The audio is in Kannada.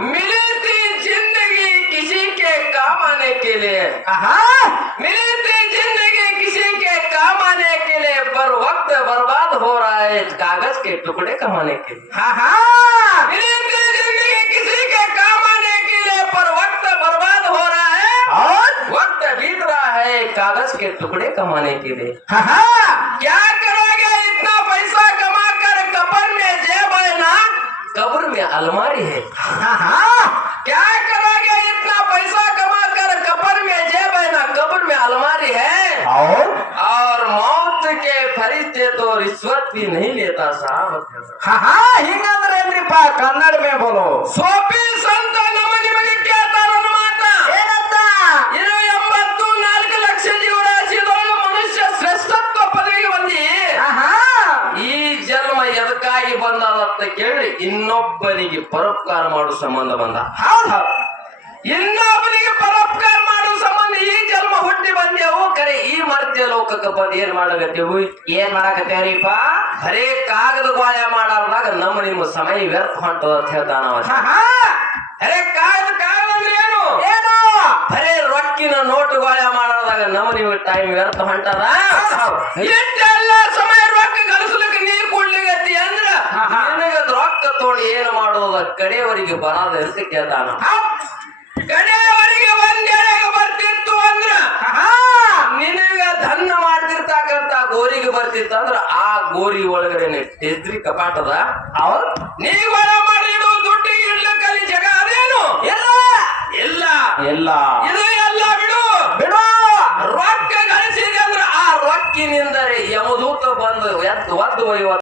मिली थी जिंदगी किसी के काम आने के लिए मिली थी जिंदगी किसी के काम आने के लिए पर वक्त बर्बाद हो रहा है कागज के टुकड़े कमाने के लिए मिली थी जिंदगी किसी के काम आने के लिए पर वक्त बर्बाद हो रहा है और वक्त बीत रहा है कागज के टुकड़े कमाने के लिए क्या करोगे इतना पैसा कमा कर कब्र में जेब है ना कब्र में अलमारी है क्या करोगे इतना पैसा कमा कर कब्र में जेब है ना कब्र में अलमारी है और मौत के फरिश्ते तो रिश्वत भी नहीं लेता साहब ಹಿಂಗಂದ್ರೆ ಏನ್ರಿಪ್ಪ ಕನ್ನಡ ಮೇ ಬೋಲೋ ಸೋಪಿ ಸಂತ ನಮ್ಮ ನಿಮಗೆ ಕೇಳ್ತಾರ ಮಾತ ಏನಂತ 84 ಲಕ್ಷ ಜೀವರಾಶಿದೊಳಗೆ ಮನುಷ್ಯ ಶ್ರೇಷ್ಠತ್ವ ಪದವಿಗೆ ಬಂದಿ ಈ ಜನ್ಮ ಎದಕ್ಕಾಗಿ ಬಂದದಂತ ಕೇಳಿ ಇನ್ನೊಬ್ಬನಿಗೆ ಪರೋಪಕಾರ ಮಾಡುವ ಸಂಬಂಧ ಬಂದ ಇನ್ನೊಬ್ಬನಿಗೆ ಪರೋಪಕಾರ ಮಾಡುವ ಸಂಬಂಧ ಈ ಜನ್ಮ ಹುಟ್ಟಿ ಬಂದೆವು ಕರೆ ಈ ಮರ್ತ್ಯ ಲೋಕಕ್ಕೆ ಬಂದು ಏನ್ ಮಾಡಕತ್ತೇವ್ರಿಪ್ಪ ಬರೇ ಕಾಗದ ಬಾಳೆ ಮಾಡಾರ್ದಾಗ ನಮ್ಮ ನಿಮ್ಮ ಸಮಯ ವ್ಯರ್ಥ ಹೊಂಟದ ಅಂತ ಹೇಳ್ತಾನ ಅರೆ ಕಾಗದ ಅಂದ್ರೆ ಏನು ಬರೇ ರೊಕ್ಕಿನ ನೋಟು ಬಾಳೆ ಮಾಡಾರ್ದಾಗ ನಮ್ಮ ನಿಮ್ಗೆ ಟೈಮ್ ವ್ಯರ್ಥ ಹೊಂಟದ ಇಷ್ಟೆಲ್ಲ ಸಮಯ ರೊಕ್ಕ ಗಳಿಸ್ಲಿಕ್ಕೆ ನೀರ್ ಕೊಡ್ಲಿಗತ್ತಿ ಅಂದ್ರ ನಿನಗ ರೊಕ್ಕ ತೋಡಿ ಏನು ಮಾಡೋದ ಕಡೆಯವರಿಗೆ ಬರೋದ ಅಂತ ಕೇಳ್ತಾನ ಕಡೆಯವರಿಗೆ ಒಂದೆಡೆಗೆ ಬರ್ತಿತ್ತು ಅಂದ್ರ ನಿನಗ ಧನ್ನ ಮಾಡ್ತಿರ್ತಕ್ಕಂತ ಗೋರಿಗೆ ಬರ್ತಿತ್ತು ಅಂದ್ರ ಆ ಗೋರಿ ಒಳಗಡೆ ಟೆದ್ರಿ ಕಪಾಟದ ಅವ್ರ ನೀ ಒಳ ಮಾಡಿಡು ದುಡ್ಡಿಗೆ ಇಡ್ಲಕ್ಕಲ್ಲಿ ಜಗ ಅದೇನು ಎಲ್ಲ ಎಲ್ಲ ಎಲ್ಲ ಇದು ಎಲ್ಲ ಬಿಡು ಬಿಡು ರೊಕ್ಕ ಗಳಿಸಿದೆ ಅಂದ್ರ ಆ ರೊಕ್ಕಿನಿಂದರೆ ಯಮದೂತ ಬಂದು ಒದ್ದು ಒಯ್ಯುವ